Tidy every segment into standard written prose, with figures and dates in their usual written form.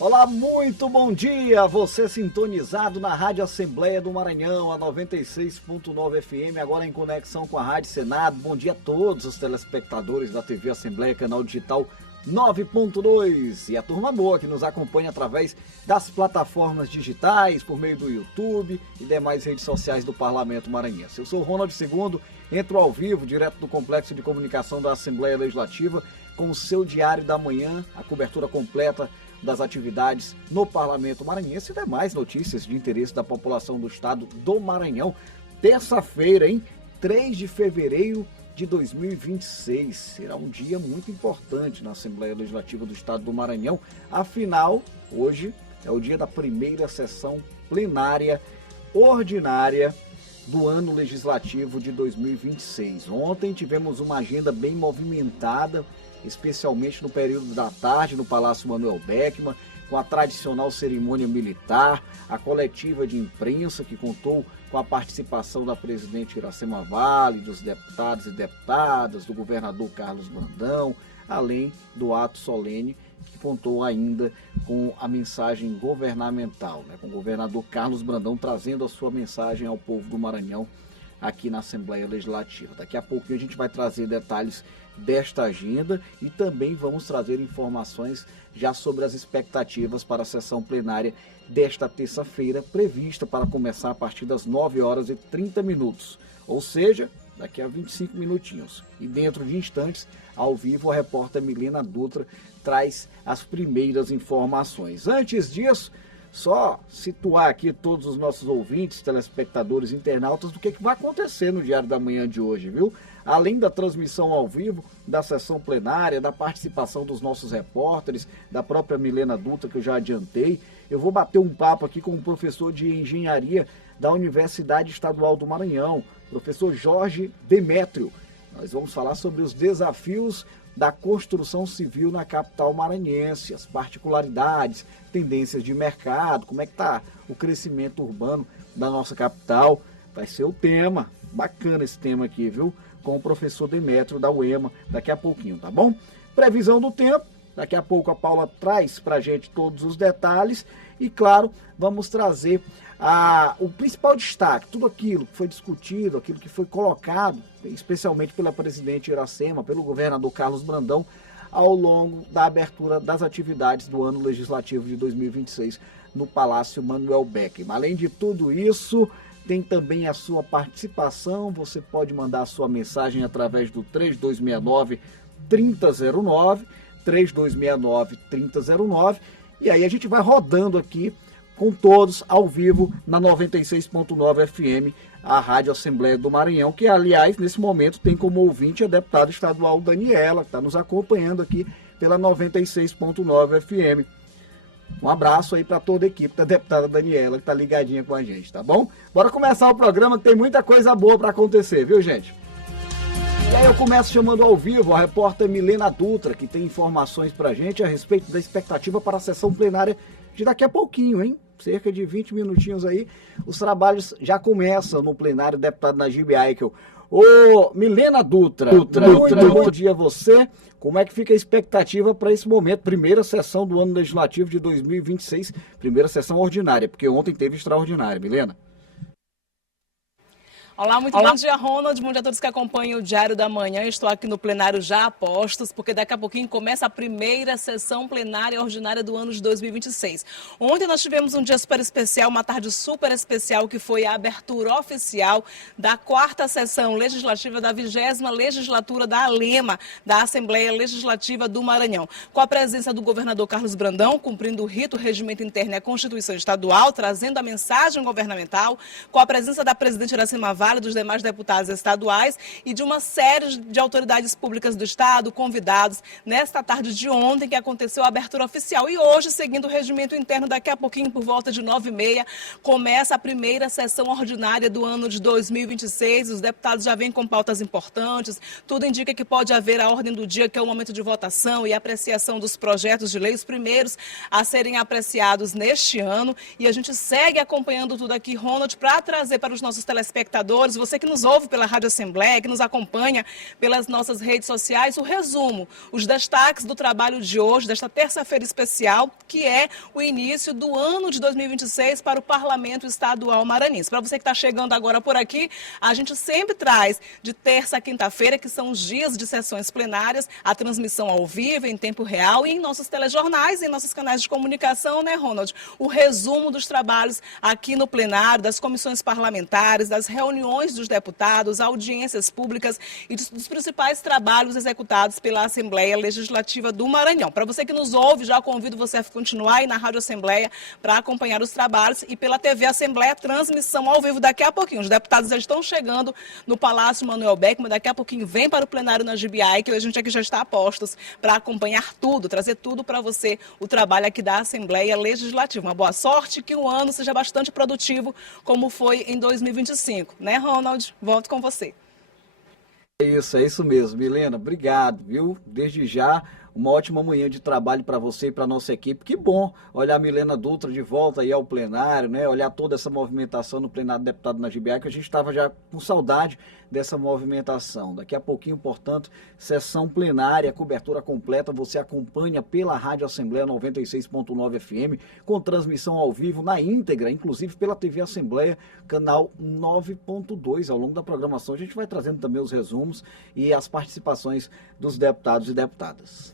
Olá, muito bom dia! Você sintonizado na Rádio Assembleia do Maranhão, a 96.9 FM, agora em conexão com a Rádio Senado. Bom dia a todos os telespectadores da TV Assembleia, canal digital 9.2 e a turma boa que nos acompanha através das plataformas digitais, por meio do YouTube e demais redes sociais do Parlamento Maranhense. Eu sou Ronald II, entro ao vivo, direto do Complexo de Comunicação da Assembleia Legislativa, com o seu Diário da Manhã, a cobertura completa das atividades no Parlamento Maranhense e demais notícias de interesse da população do estado do Maranhão. Terça-feira, 3 de fevereiro de 2026. Será um dia muito importante na Assembleia Legislativa do estado do Maranhão. Afinal, hoje é o dia da primeira sessão plenária ordinária do ano legislativo de 2026. Ontem tivemos uma agenda bem movimentada, especialmente no período da tarde, no Palácio Manuel Beckmann, com a tradicional cerimônia militar, a coletiva de imprensa, que contou com a participação da presidente Iracema Vale, dos deputados e deputadas, do governador Carlos Brandão, além do ato solene, que contou ainda com a mensagem governamental, com o governador Carlos Brandão trazendo a sua mensagem ao povo do Maranhão aqui na Assembleia Legislativa. Daqui a pouquinho a gente vai trazer detalhes desta agenda e também vamos trazer informações já sobre as expectativas para a sessão plenária desta terça-feira, prevista para começar a partir das 9h30, ou seja, daqui a 25 minutinhos. E dentro de instantes, ao vivo, a repórter Milena Dutra traz as primeiras informações. Antes disso, só situar aqui todos os nossos ouvintes, telespectadores, internautas, do que vai acontecer no Diário da Manhã de hoje, viu? Além da transmissão ao vivo, da sessão plenária, da participação dos nossos repórteres, da própria Milena Dutra, que eu já adiantei, eu vou bater um papo aqui com o professor de engenharia da Universidade Estadual do Maranhão, professor Jorge Demétrio. Nós vamos falar sobre os desafios da construção civil na capital maranhense, as particularidades, tendências de mercado, como é que está o crescimento urbano da nossa capital. Vai ser o tema, bacana esse tema aqui, viu? Com o professor Demétrio da UEMA, daqui a pouquinho, tá bom? Previsão do tempo, daqui a pouco a Paula traz pra gente todos os detalhes e, claro, vamos trazer o principal destaque, tudo aquilo que foi discutido, aquilo que foi colocado, especialmente pela presidente Iracema, pelo governador Carlos Brandão, ao longo da abertura das atividades do ano legislativo de 2026 no Palácio Manuel Beckmann. Além de tudo isso, tem também a sua participação, você pode mandar a sua mensagem através do 3269-3009, 3269-3009, e aí a gente vai rodando aqui com todos ao vivo na 96.9 FM, a Rádio Assembleia do Maranhão, que aliás nesse momento tem como ouvinte a deputada estadual Daniela, que está nos acompanhando aqui pela 96.9 FM. Um abraço aí para toda a equipe da deputada Daniela, que está ligadinha com a gente, tá bom? Bora começar o programa, que tem muita coisa boa para acontecer, viu, gente? E aí eu começo chamando ao vivo a repórter Milena Dutra, que tem informações para a gente a respeito da expectativa para a sessão plenária de daqui a pouquinho, hein? Cerca de 20 minutinhos aí, os trabalhos já começam no plenário, deputado Najib Aikel. Ô, Milena Dutra, muito bom dia a você. Como é que fica a expectativa para esse momento? Primeira sessão do ano legislativo de 2026, primeira sessão ordinária, porque ontem teve extraordinária, Milena. Olá, bom dia, Ronald. Bom dia a todos que acompanham o Diário da Manhã. Estou aqui no plenário já a postos, porque daqui a pouquinho começa a primeira sessão plenária ordinária do ano de 2026. Ontem nós tivemos um dia super especial, uma tarde super especial, que foi a abertura oficial da 4ª sessão legislativa da 20ª legislatura da ALEMA, da Assembleia Legislativa do Maranhão. Com a presença do governador Carlos Brandão, cumprindo o rito, o regimento interno e a Constituição Estadual, trazendo a mensagem governamental, com a presença da presidente Iracema Vale, dos demais deputados estaduais e de uma série de autoridades públicas do estado, convidados, nesta tarde de ontem que aconteceu a abertura oficial. E hoje, seguindo o regimento interno, daqui a pouquinho, por volta de 9h30, começa a primeira sessão ordinária do ano de 2026. Os deputados já vêm com pautas importantes, tudo indica que pode haver a ordem do dia, que é o momento de votação e apreciação dos projetos de lei, os primeiros a serem apreciados neste ano. E a gente segue acompanhando tudo aqui, Ronald, para trazer para os nossos telespectadores telespectadores, você que nos ouve pela Rádio Assembleia, que nos acompanha pelas nossas redes sociais, o resumo, os destaques do trabalho de hoje, desta terça-feira especial, que é o início do ano de 2026 para o Parlamento Estadual Maranhense. Para você que está chegando agora por aqui, a gente sempre traz de terça a quinta-feira, que são os dias de sessões plenárias, a transmissão ao vivo, em tempo real, e em nossos telejornais, em nossos canais de comunicação, né, Ronald? O resumo dos trabalhos aqui no plenário, das comissões parlamentares, das reuniões dos deputados, audiências públicas e dos principais trabalhos executados pela Assembleia Legislativa do Maranhão. Para você que nos ouve, já convido você a continuar aí na Rádio Assembleia para acompanhar os trabalhos e pela TV Assembleia, transmissão ao vivo daqui a pouquinho. Os deputados já estão chegando no Palácio Manuel Beckmann, daqui a pouquinho vem para o plenário na GBI, que a gente aqui já está a postos para acompanhar tudo, trazer tudo para você, o trabalho aqui da Assembleia Legislativa. Uma boa sorte, que o ano seja bastante produtivo, como foi em 2025. Né, Ronald? Volto com você. É isso mesmo, Milena. Obrigado, viu? Desde já, uma ótima manhã de trabalho para você e para nossa equipe. Que bom olhar a Milena Dutra de volta aí ao plenário, né? Olhar toda essa movimentação no plenário do deputado Najib Aique, que a gente estava já com saudade dessa movimentação. Daqui a pouquinho, portanto, sessão plenária, cobertura completa, você acompanha pela Rádio Assembleia 96.9 FM, com transmissão ao vivo na íntegra, inclusive pela TV Assembleia, canal 9.2. Ao longo da programação a gente vai trazendo também os resumos e as participações dos deputados e deputadas.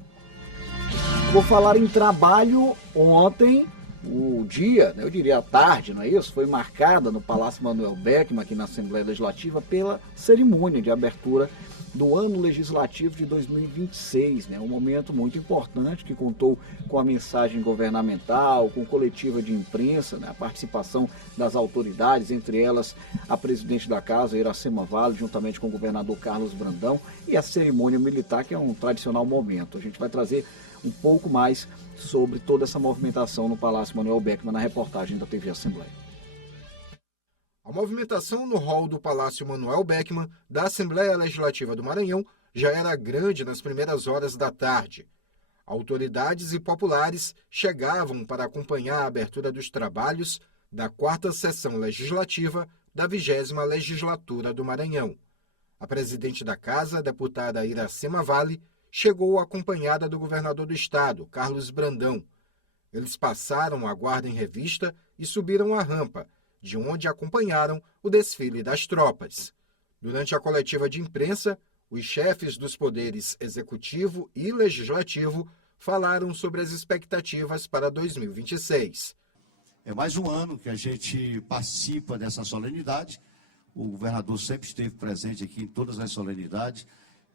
Vou falar em trabalho. Ontem, o dia, eu diria a tarde, não é isso? Foi marcada no Palácio Manuel Beckmann, aqui na Assembleia Legislativa, pela cerimônia de abertura do ano legislativo de 2026, né? Um momento muito importante que contou com a mensagem governamental, com coletiva de imprensa, né? A participação das autoridades, entre elas a presidente da casa, Iracema Vale, juntamente com o governador Carlos Brandão, e a cerimônia militar, que é um tradicional momento. A gente vai trazer um pouco mais sobre toda essa movimentação no Palácio Manuel Beckmann na reportagem da TV Assembleia. A movimentação no hall do Palácio Manuel Beckmann da Assembleia Legislativa do Maranhão já era grande nas primeiras horas da tarde. Autoridades e populares chegavam para acompanhar a abertura dos trabalhos da 4ª Sessão Legislativa da 20ª Legislatura do Maranhão. A presidente da Casa, a deputada Iracema Vale, chegou acompanhada do governador do estado, Carlos Brandão. Eles passaram a guarda em revista e subiram a rampa, de onde acompanharam o desfile das tropas. Durante a coletiva de imprensa, os chefes dos poderes executivo e legislativo falaram sobre as expectativas para 2026. É mais um ano que a gente participa dessa solenidade. O governador sempre esteve presente aqui em todas as solenidades,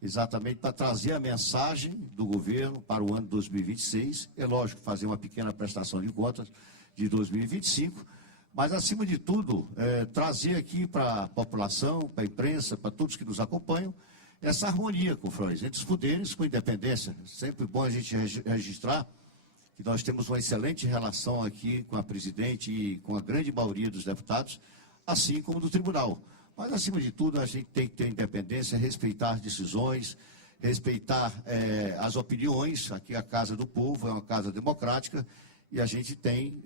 exatamente para trazer a mensagem do governo para o ano 2026. É lógico, fazer uma pequena prestação de contas de 2025, mas, acima de tudo, trazer aqui para a população, para a imprensa, para todos que nos acompanham, essa harmonia, confrades, entre os poderes com independência. Sempre bom a gente registrar que nós temos uma excelente relação aqui com a presidente e com a grande maioria dos deputados, assim como do tribunal. Mas, acima de tudo, a gente tem que ter independência, respeitar decisões, respeitar as opiniões. Aqui a Casa do Povo é uma casa democrática e a gente tem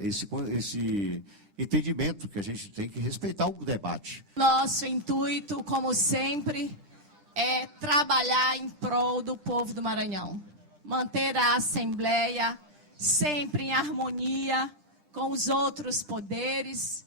esse entendimento que a gente tem que respeitar o debate. Nosso intuito, como sempre, é trabalhar em prol do povo do Maranhão. Manter a Assembleia sempre em harmonia com os outros poderes.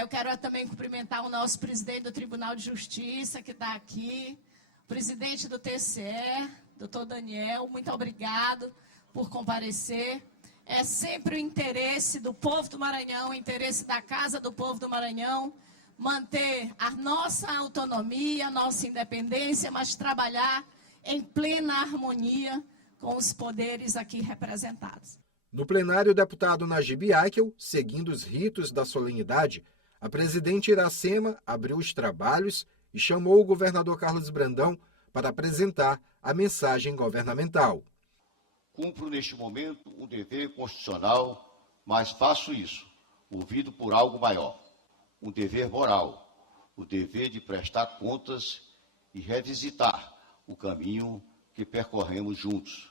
Eu quero também cumprimentar o nosso presidente do Tribunal de Justiça, que está aqui, o presidente do TCE, doutor Daniel, muito obrigado por comparecer. É sempre o interesse do povo do Maranhão, o interesse da Casa do Povo do Maranhão, manter a nossa autonomia, a nossa independência, mas trabalhar em plena harmonia com os poderes aqui representados. No plenário, o deputado Najib Aique, seguindo os ritos da solenidade, a presidente Iracema abriu os trabalhos e chamou o governador Carlos Brandão para apresentar a mensagem governamental. Cumpro neste momento um dever constitucional, mas faço isso, movido por algo maior, um dever moral, o dever de prestar contas e revisitar o caminho que percorremos juntos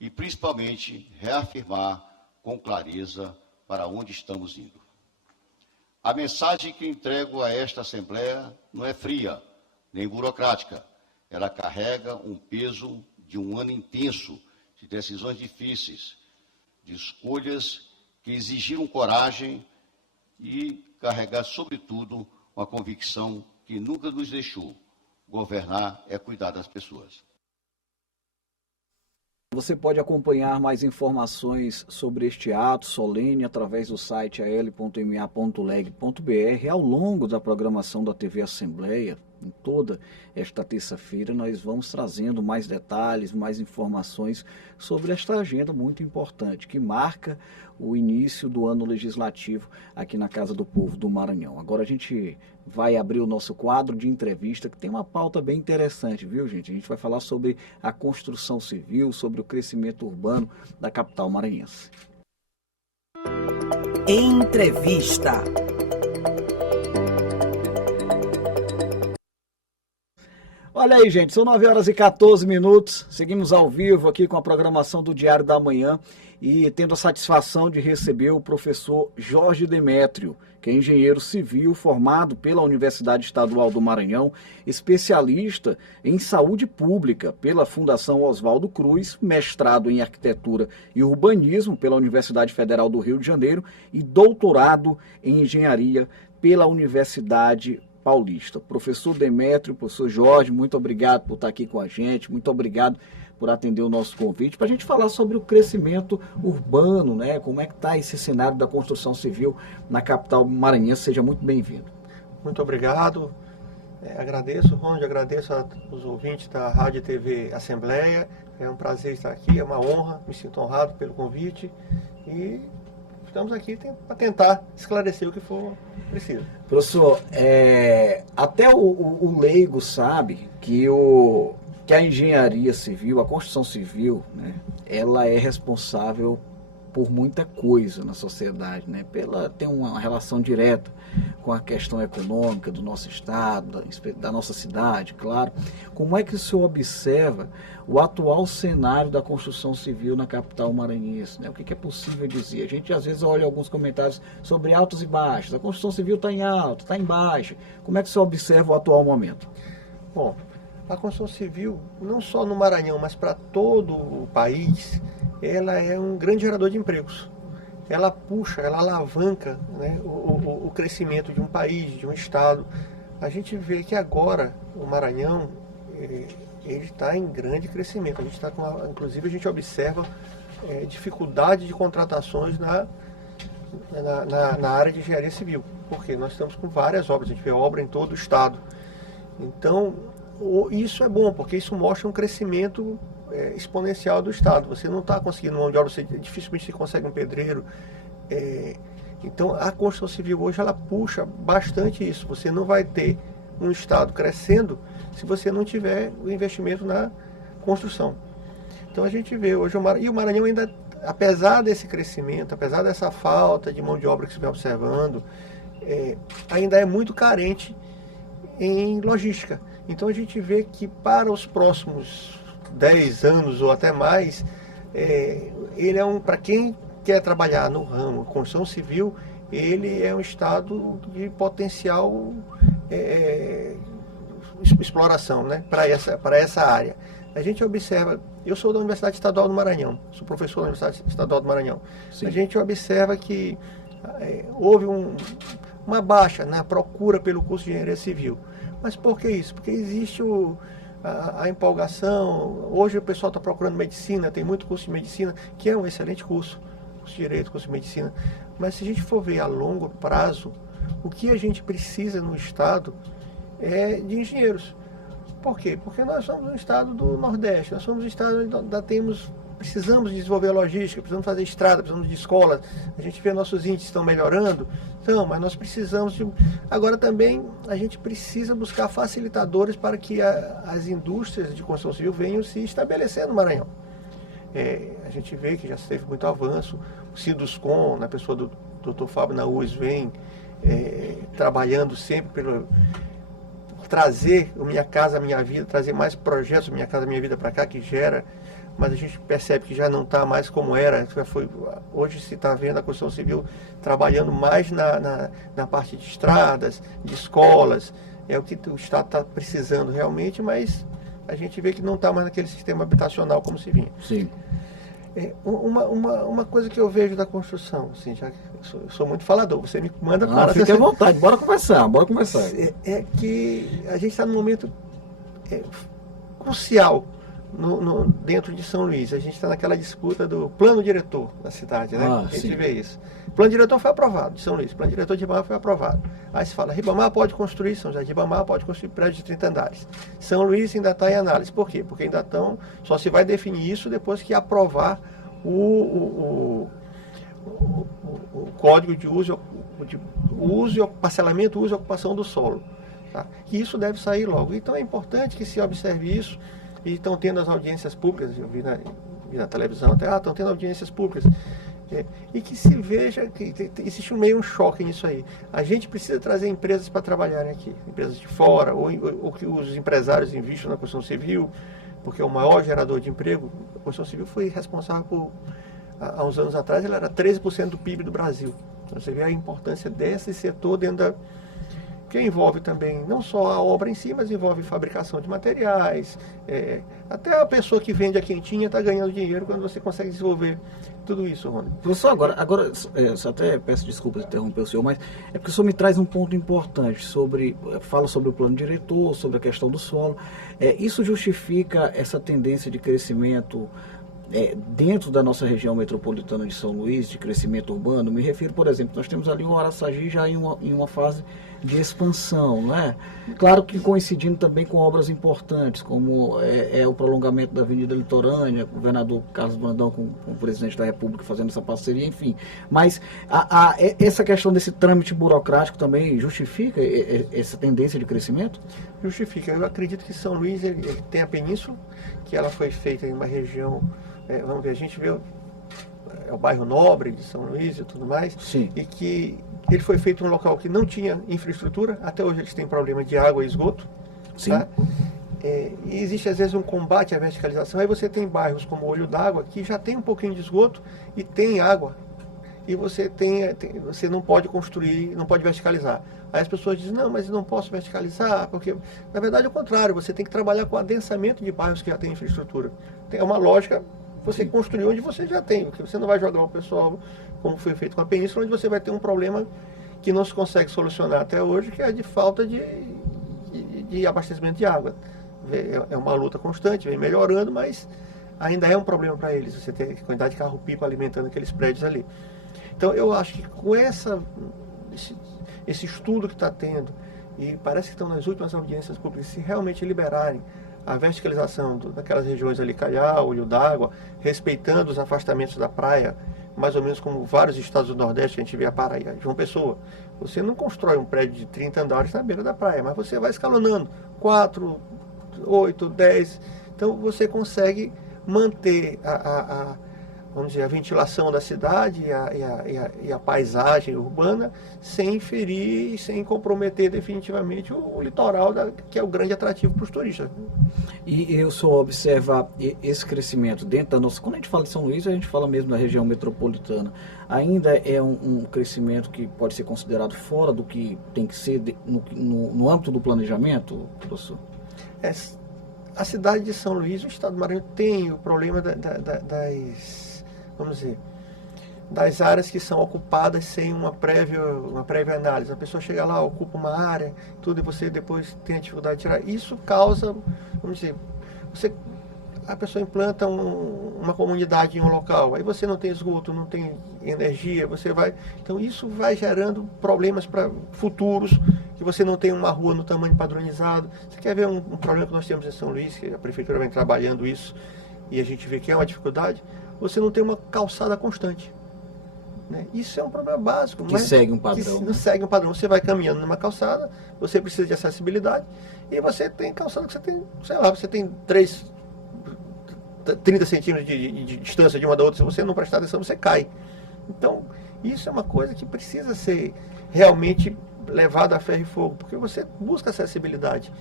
e, principalmente, reafirmar com clareza para onde estamos indo. A mensagem que entrego a esta Assembleia não é fria, nem burocrática. Ela carrega um peso de um ano intenso, de decisões difíceis, de escolhas que exigiram coragem e carregar, sobretudo, uma convicção que nunca nos deixou. Governar é cuidar das pessoas. Você pode acompanhar mais informações sobre este ato solene através do site al.ma.leg.br. Ao longo da programação da TV Assembleia, em toda esta terça-feira, nós vamos trazendo mais detalhes, mais informações sobre esta agenda muito importante, que marca o início do ano legislativo aqui na Casa do Povo do Maranhão. Agora a gente vai abrir o nosso quadro de entrevista, que tem uma pauta bem interessante, viu, gente? A gente vai falar sobre a construção civil, sobre o crescimento urbano da capital maranhense. Entrevista. Olha aí, gente, são 9h14, seguimos ao vivo aqui com a programação do Diário da Manhã e tendo a satisfação de receber o professor Jorge Demétrio, que é engenheiro civil formado pela Universidade Estadual do Maranhão, especialista em saúde pública pela Fundação Oswaldo Cruz, mestrado em arquitetura e urbanismo pela Universidade Federal do Rio de Janeiro e doutorado em engenharia pela Universidade Paulista. Professor Demétrio, professor Jorge, muito obrigado por estar aqui com a gente, muito obrigado por atender o nosso convite, para a gente falar sobre o crescimento urbano, né? Como é que está esse cenário da construção civil na capital maranhense. Seja muito bem-vindo. Muito obrigado. Agradeço, Ronde, agradeço aos ouvintes da Rádio e TV Assembleia. É um prazer estar aqui, é uma honra, me sinto honrado pelo convite e estamos aqui para tentar esclarecer o que for preciso. Professor, até o leigo sabe que a engenharia civil, a construção civil, né, ela é responsável por muita coisa na sociedade, né? Tem uma relação direta com a questão econômica do nosso estado, da nossa cidade, claro. Como é que o senhor observa o atual cenário da construção civil na capital maranhense, né? O que é possível dizer? A gente às vezes olha alguns comentários sobre altos e baixos. A construção civil está em alta, está em baixa. Como é que o senhor observa o atual momento? Bom, a construção civil, não só no Maranhão, mas para todo o país, ela é um grande gerador de empregos. Ela puxa, ela alavanca, né, o crescimento de um país, de um estado. A gente vê que agora o Maranhão ele está em grande crescimento. A gente está inclusive a gente observa dificuldade de contratações na área de engenharia civil, porque nós estamos com várias obras, a gente vê obra em todo o estado. Então, isso é bom, porque isso mostra um crescimento exponencial do estado. Você não está conseguindo mão de obra, dificilmente você consegue um pedreiro. Então, a construção civil hoje ela puxa bastante isso. Você não vai ter um estado crescendo se você não tiver o investimento na construção. Então, a gente vê hoje o Maranhão ainda, apesar desse crescimento, apesar dessa falta de mão de obra que se vem observando, ainda é muito carente em logística. Então a gente vê que para os próximos 10 anos ou até mais, ele é para quem quer trabalhar no ramo construção civil, ele é um estado de potencial exploração, né, para essa área. A gente observa, eu sou da Universidade Estadual do Maranhão, sou professor da Universidade Estadual do Maranhão. Sim. A gente observa que houve uma baixa na procura pelo curso de engenharia civil. Mas por que isso? Porque existe a empolgação. Hoje o pessoal está procurando medicina, tem muito curso de medicina, que é um excelente curso de direito, curso de medicina. Mas se a gente for ver a longo prazo, o que a gente precisa no estado é de engenheiros. Por quê? Porque nós somos um estado do Nordeste, nós somos um estado onde precisamos desenvolver a logística, precisamos fazer estrada, precisamos de escolas. A gente vê nossos índices estão melhorando, mas nós precisamos de... Agora também a gente precisa buscar facilitadores para que as indústrias de construção civil venham se estabelecer no Maranhão. A gente vê que já teve muito avanço. O Sinduscom, na pessoa do Dr. Fábio Naúz, vem trabalhando sempre por trazer o Minha Casa Minha Vida, trazer mais projetos Minha Casa Minha Vida para cá, que gera mas a gente percebe que já não está mais como era. Hoje se está vendo a construção civil trabalhando mais na parte de estradas, de escolas, é o que o Estado está precisando realmente, mas a gente vê que não está mais naquele sistema habitacional como se vinha. Sim. Uma coisa que eu vejo da construção, assim, já que eu sou muito falador, você me manda para... Fique à vontade, bora conversar. É que a gente está num momento crucial dentro de São Luís. A gente está naquela disputa do plano diretor da cidade, né? A gente vê isso. O plano diretor foi aprovado de São Luís, o plano diretor de Ribamar foi aprovado. Aí se fala, Ribamar pode construir, São José de Ribamar pode construir prédio de 30 andares. São Luís ainda está em análise. Por quê? Porque ainda só se vai definir isso depois que aprovar o código de uso e parcelamento, uso e ocupação do solo. Tá? E isso deve sair logo. Então é importante que se observe isso. E estão tendo as audiências públicas, eu vi na televisão até, estão tendo audiências públicas. E que se veja que existe meio um choque nisso aí. A gente precisa trazer empresas para trabalharem aqui, empresas de fora, ou que os empresários investam na construção civil, porque é o maior gerador de emprego. A construção civil foi responsável por, há uns anos atrás, ela era 13% do PIB do Brasil. Então você vê a importância desse setor dentro que envolve também não só a obra em si, mas envolve fabricação de materiais, até a pessoa que vende a quentinha está ganhando dinheiro quando você consegue desenvolver tudo isso, Rony. Professor, agora eu até peço desculpas de interromper o senhor, mas é porque o senhor me traz um ponto importante fala sobre o plano diretor, sobre a questão do solo. Isso justifica essa tendência de crescimento dentro da nossa região metropolitana de São Luís, de crescimento urbano? Me refiro, por exemplo, nós temos ali o Araçagi já em uma fase de expansão, né? Claro que coincidindo também com obras importantes, como o prolongamento da Avenida Litorânea, o governador Carlos Brandão com o presidente da República fazendo essa parceria, enfim. Mas essa questão desse trâmite burocrático também justifica essa tendência de crescimento? Justifica. Eu acredito que São Luís ele tem a península, que ela foi feita em uma região, vamos ver, a gente vê o bairro Nobre de São Luís e tudo mais. Sim. E que ele foi feito em um local que não tinha infraestrutura, até hoje eles têm problema de água e esgoto. Sim. Tá? E existe às vezes um combate à verticalização, aí você tem bairros como Olho d'Água, que já tem um pouquinho de esgoto e tem água, e você não pode construir, não pode verticalizar. Aí as pessoas dizem, não, mas eu não posso verticalizar, porque na verdade é o contrário, você tem que trabalhar com adensamento de bairros que já têm infraestrutura. É uma lógica, você construir onde você já tem, porque você não vai jogar o pessoal, como foi feito com a Península, onde você vai ter um problema que não se consegue solucionar até hoje, que é de falta de abastecimento de água. É uma luta constante, vem melhorando, mas ainda é um problema para eles, você ter a quantidade de carro-pipa alimentando aqueles prédios ali. Então eu acho que com esse estudo que está tendo, e parece que estão nas últimas audiências públicas, se realmente liberarem a verticalização daquelas regiões ali, Calhau, Olho d'Água, respeitando os afastamentos da praia, mais ou menos como vários estados do Nordeste, que a gente vê a Paraíba, João Pessoa. Você não constrói um prédio de 30 andares na beira da praia, mas você vai escalonando 4, 8, 10. Então você consegue manter vamos dizer, a ventilação da cidade e a paisagem urbana sem ferir e sem comprometer definitivamente o litoral, que é o grande atrativo para os turistas. E eu só observar esse crescimento dentro da nossa... Quando a gente fala de São Luís, a gente fala mesmo da região metropolitana. Ainda é um crescimento que pode ser considerado fora do que tem que ser no âmbito do planejamento, professor? A cidade de São Luís, o estado do Maranhão, tem o problema das áreas que são ocupadas sem uma prévia análise. A pessoa chega lá, ocupa uma área, tudo, e você depois tem a dificuldade de tirar. Isso causa, vamos dizer, a pessoa implanta uma comunidade em um local, aí você não tem esgoto, não tem energia, então isso vai gerando problemas para futuros, que você não tem uma rua no tamanho padronizado. Você quer ver um problema que nós temos em São Luís, que a prefeitura vem trabalhando isso, e a gente vê que é uma dificuldade? Você não tem uma calçada constante. Né? Isso é um problema básico. Que segue um padrão. Não segue um padrão. Você vai caminhando numa calçada, você precisa de acessibilidade, e você tem calçada que você tem, sei lá, você tem 30 centímetros de distância de uma da outra. Se você não prestar atenção, você cai. Então, isso é uma coisa que precisa ser realmente levada a ferro e fogo, porque você busca acessibilidade.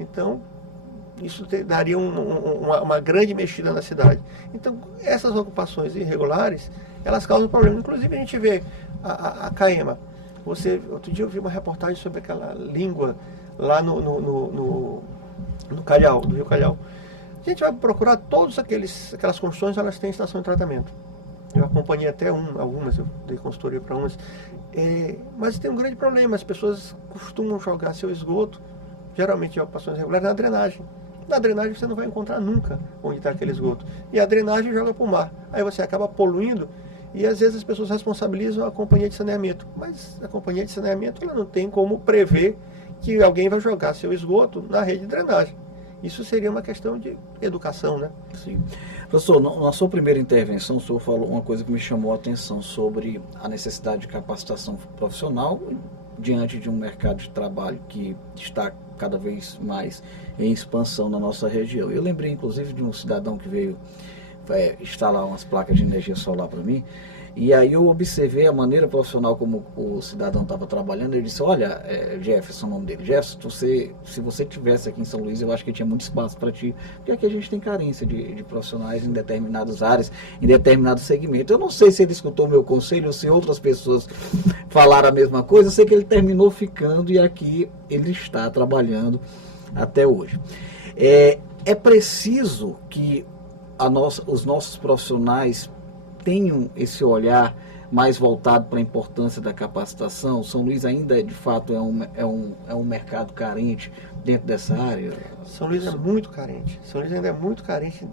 Então, isso daria uma grande mexida na cidade. Então, essas ocupações irregulares, elas causam problema. Inclusive, a gente vê a CAEMA. Outro dia eu vi uma reportagem sobre aquela língua lá no Calhau, do Rio Calhau. A gente vai procurar todas aquelas construções, elas têm estação de tratamento. Eu acompanhei até algumas, eu dei consultoria para umas. Mas tem um grande problema, as pessoas costumam jogar seu esgoto, geralmente em ocupações regulares, na drenagem. Na drenagem você não vai encontrar nunca onde está aquele esgoto. E a drenagem joga para o mar. Aí você acaba poluindo e às vezes as pessoas responsabilizam a companhia de saneamento. Mas a companhia de saneamento ela não tem como prever que alguém vai jogar seu esgoto na rede de drenagem. Isso seria uma questão de educação, né? Sim. Professor, na sua primeira intervenção, o senhor falou uma coisa que me chamou a atenção sobre a necessidade de capacitação profissional diante de um mercado de trabalho que está cada vez mais em expansão na nossa região. Eu lembrei, inclusive, de um cidadão que veio instalar umas placas de energia solar para mim. E aí eu observei a maneira profissional como o cidadão estava trabalhando. Ele disse, olha, Jefferson, o nome dele, Jefferson, se você estivesse aqui em São Luís, eu acho que tinha muito espaço para ti, porque aqui a gente tem carência de profissionais em determinadas áreas, em determinados segmentos. Eu não sei se ele escutou o meu conselho ou se outras pessoas falaram a mesma coisa, eu sei que ele terminou ficando e aqui ele está trabalhando até hoje. É preciso que os nossos profissionais tenham esse olhar mais voltado para a importância da capacitação. São Luís ainda, de fato, é um mercado carente dentro dessa área? São Luís é muito carente. São Luís ainda é muito carente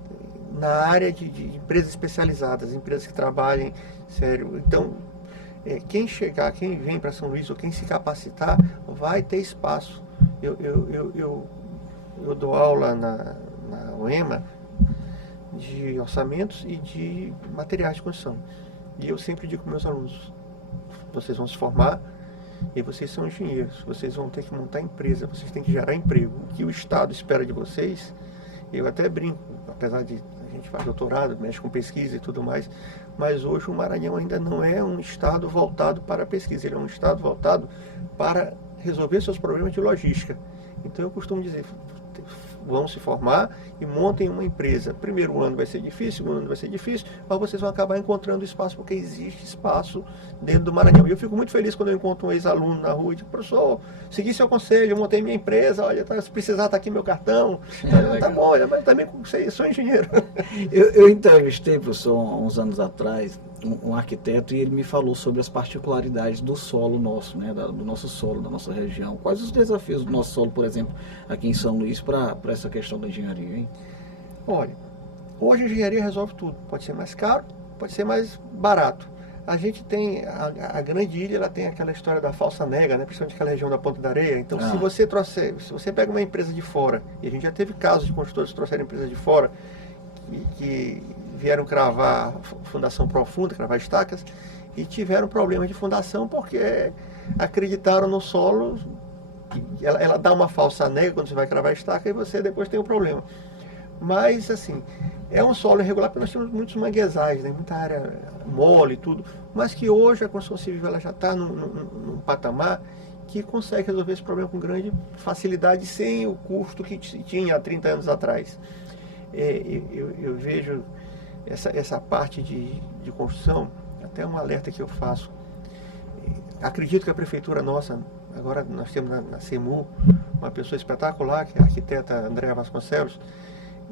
na área de empresas especializadas, empresas que trabalhem sério. Então, quem vem para São Luís ou quem se capacitar, vai ter espaço. Eu dou aula na UEMA, de orçamentos e de materiais de construção. E eu sempre digo para meus alunos, vocês vão se formar e vocês são engenheiros, vocês vão ter que montar empresa, vocês têm que gerar emprego. O que o Estado espera de vocês, eu até brinco, apesar de a gente faz doutorado, mexe com pesquisa e tudo mais, mas hoje o Maranhão ainda não é um Estado voltado para a pesquisa, ele é um Estado voltado para resolver seus problemas de logística. Então eu costumo dizer, vão se formar e montem uma empresa. Primeiro ano vai ser difícil, segundo ano vai ser difícil, mas vocês vão acabar encontrando espaço, porque existe espaço dentro do Maranhão. E eu fico muito feliz quando eu encontro um ex-aluno na rua e digo, professor, segui seu conselho, eu montei minha empresa, olha, se precisar tá aqui meu cartão. Tá bom, mas também sou engenheiro. Eu entrevistei, professor, há uns anos atrás, um arquiteto, e ele me falou sobre as particularidades do solo nosso, né, do nosso solo, da nossa região. Quais os desafios do nosso solo, por exemplo, aqui em São Luís, para essa questão da engenharia, hein? Olha, hoje a engenharia resolve tudo. Pode ser mais caro, pode ser mais barato. A gente tem, a grande ilha, ela tem aquela história da falsa nega, né, principalmente aquela região da Ponta da Areia. Então, se você pega uma empresa de fora, e a gente já teve casos de construtores que trouxeram empresas de fora, que vieram cravar fundação profunda, cravar estacas, e tiveram problemas de fundação porque acreditaram no solo, ela dá uma falsa nega quando você vai cravar a estaca e você depois tem um problema. Mas, assim, é um solo irregular porque nós temos muitos manguezais, né, muita área mole e tudo, mas que hoje a construção civil ela já está num patamar que consegue resolver esse problema com grande facilidade, sem o custo que tinha há 30 anos atrás. Eu vejo essa parte de construção, até um alerta que eu faço. Acredito que a prefeitura nossa, agora nós temos na CEMU uma pessoa espetacular, que é a arquiteta Andréa Vasconcelos,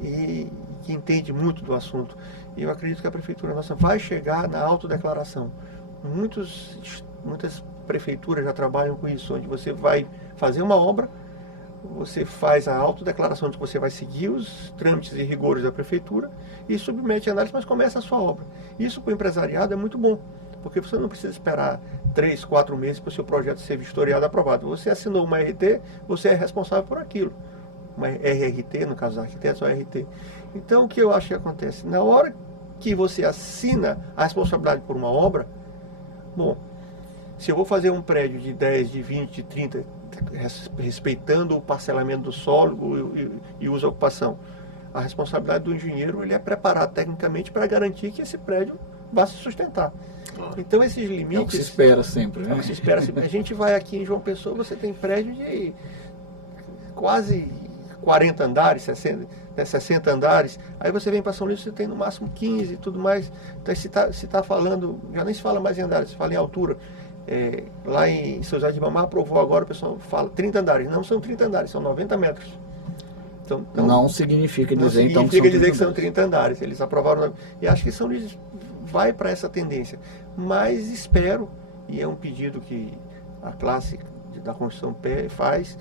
e que entende muito do assunto. E eu acredito que a prefeitura nossa vai chegar na autodeclaração. Muitas prefeituras já trabalham com isso, onde você vai fazer uma obra, você faz a autodeclaração de que você vai seguir os trâmites e rigores da prefeitura e submete a análise, mas começa a sua obra. Isso para o empresariado é muito bom, porque você não precisa esperar 3, 4 meses para o seu projeto ser vistoriado e aprovado. Você assinou uma RT, você é responsável por aquilo. Uma RRT, no caso dos arquitetos, uma RT. Então, o que eu acho que acontece? Na hora que você assina a responsabilidade por uma obra, bom, se eu vou fazer um prédio de 10, de 20, de 30, respeitando o parcelamento do solo e uso da ocupação, a responsabilidade do engenheiro, ele é preparado tecnicamente para garantir que esse prédio vá se sustentar. Claro. Então, esses limites... É o que se espera sempre, né? É o que se espera sempre. A gente vai aqui em João Pessoa, você tem prédio de quase 40 andares, 60 andares, aí você vem para São Luís, você tem no máximo 15 e tudo mais. Então se tá falando, já nem se fala mais em andares, se fala em altura. Lá em São José de Ribamar aprovou agora, o pessoal fala 30 andares. Não são 30 andares, são 90 metros. Então, não significa dizer, então, que são 30 andares. Eles aprovaram, e acho que São Luís vai para essa tendência. Mas espero, e é um pedido que a classe da Constituição faz,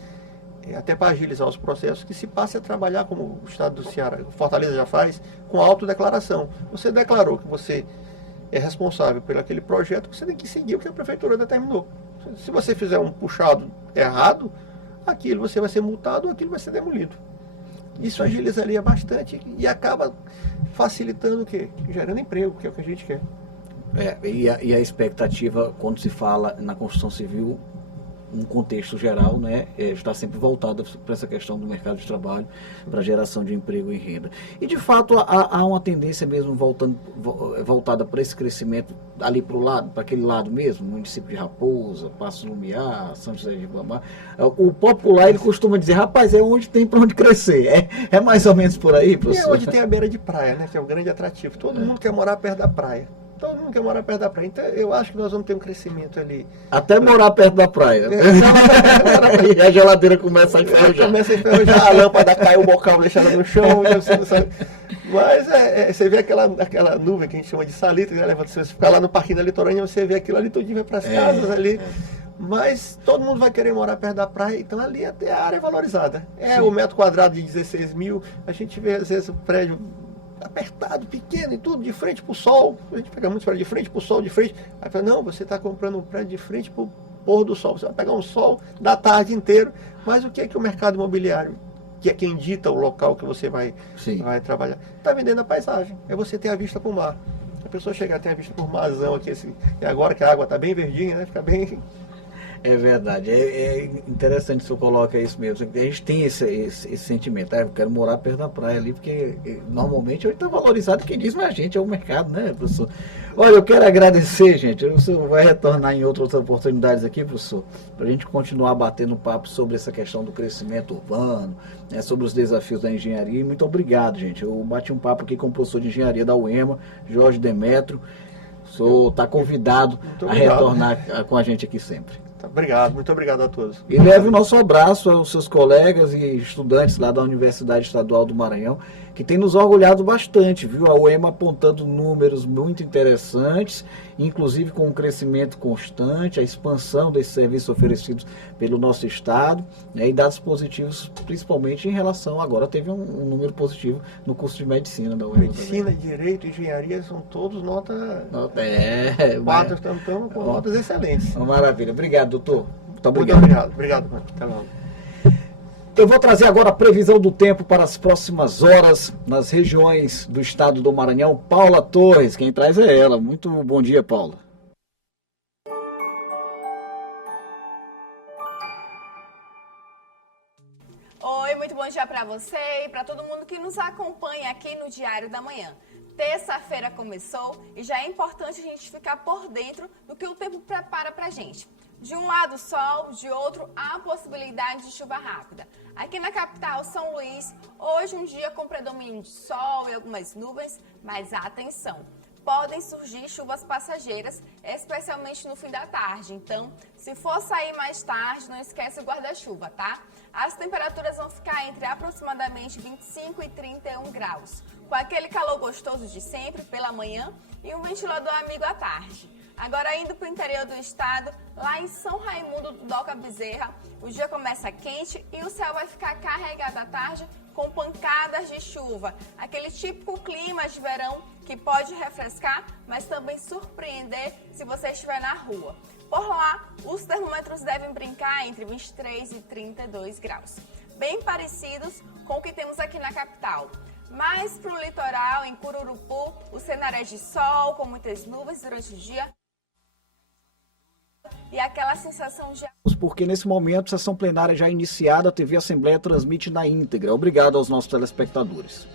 até para agilizar os processos, que se passe a trabalhar como o Estado do Ceará, Fortaleza já faz, com autodeclaração. Você declarou que você é responsável por aquele projeto, você tem que seguir o que a Prefeitura determinou. Se você fizer um puxado errado, aquilo você vai ser multado ou aquilo vai ser demolido. Isso agilizaria bastante e acaba facilitando o quê? Gerando emprego, que é o que a gente quer. E a expectativa, quando se fala na construção civil, um contexto geral, né, está sempre voltada para essa questão do mercado de trabalho, para a geração de emprego e renda. E, de fato, há uma tendência mesmo voltada para esse crescimento ali para o lado, para aquele lado mesmo, município de Raposa, Passo Lumiar, São José de Ribamar. O popular, ele costuma dizer, rapaz, é onde tem para onde crescer. É mais ou menos por aí, professor? E é onde tem a beira de praia, né, que é o grande atrativo. Todo mundo quer morar perto da praia. Todo mundo quer morar perto da praia. Então, eu acho que nós vamos ter um crescimento ali. Até morar perto da praia. E a geladeira começa a enferrujar. Começa a enferrujar, a lâmpada cai, o bocal deixa ela no chão. Você não sabe. Mas você vê aquela nuvem que a gente chama de salitre, né? Se você ficar lá no parquinho da litorânea, você vê aquilo ali, tudinho vai para as casas ali. Mas todo mundo vai querer morar perto da praia, então ali até a área é valorizada. O metro quadrado de 16 mil, a gente vê às vezes o prédio apertado, pequeno e tudo, de frente para o sol. A gente pega muito de frente para o sol, de frente. Aí fala, não, você está comprando um prédio de frente para o pôr do sol. Você vai pegar um sol da tarde inteiro. Mas o que é que o mercado imobiliário, que é quem dita o local que você vai trabalhar, está vendendo a paisagem. É você ter a vista para o mar. A pessoa chegar a ter a vista para o marzão aqui, e agora que a água está bem verdinha, né? Fica bem... É verdade, é interessante você coloca isso mesmo. A gente tem esse sentimento, eu quero morar perto da praia ali, porque normalmente hoje está valorizado, quem diz, mas a gente é o mercado, né, professor? Olha, eu quero agradecer, gente, o senhor vai retornar em outras oportunidades aqui, professor, para a gente continuar batendo papo sobre essa questão do crescimento urbano, né, sobre os desafios da engenharia, e muito obrigado, gente. Eu bati um papo aqui com o professor de engenharia da UEMA, Jorge Demétrio. O senhor está convidado a retornar com a gente aqui sempre. Obrigado, muito obrigado a todos. E leve o nosso abraço aos seus colegas e estudantes lá da Universidade Estadual do Maranhão, que tem nos orgulhado bastante, viu? A UEMA apontando números muito interessantes, inclusive com um crescimento constante, a expansão desses serviços oferecidos pelo nosso Estado, né, e dados positivos, principalmente em relação, agora teve um número positivo no curso de medicina da UEMA. Medicina, direito, engenharia, são todos nota 4, estamos com notas excelentes. Maravilha, obrigado, doutor. Muito obrigado. Muito obrigado. Até logo. Eu vou trazer agora a previsão do tempo para as próximas horas nas regiões do estado do Maranhão. Paula Torres, quem traz é ela. Muito bom dia, Paula. Oi, muito bom dia para você e para todo mundo que nos acompanha aqui no Diário da Manhã. Terça-feira começou e já é importante a gente ficar por dentro do que o tempo prepara para a gente. De um lado sol, de outro há a possibilidade de chuva rápida. Aqui na capital, São Luís, hoje um dia com predomínio de sol e algumas nuvens, mas atenção! Podem surgir chuvas passageiras, especialmente no fim da tarde. Então, se for sair mais tarde, não esquece o guarda-chuva, tá? As temperaturas vão ficar entre aproximadamente 25 e 31 graus, com aquele calor gostoso de sempre pela manhã e um ventilador amigo à tarde. Agora, indo para o interior do estado, lá em São Raimundo do Doca Bezerra, o dia começa quente e o céu vai ficar carregado à tarde com pancadas de chuva. Aquele típico clima de verão que pode refrescar, mas também surpreender se você estiver na rua. Por lá, os termômetros devem brincar entre 23 e 32 graus, bem parecidos com o que temos aqui na capital. Mais para o litoral, em Cururupu, o cenário é de sol, com muitas nuvens durante o dia. E aquela sensação de... Porque nesse momento, sessão plenária já iniciada, a TV Assembleia transmite na íntegra. Obrigado aos nossos telespectadores.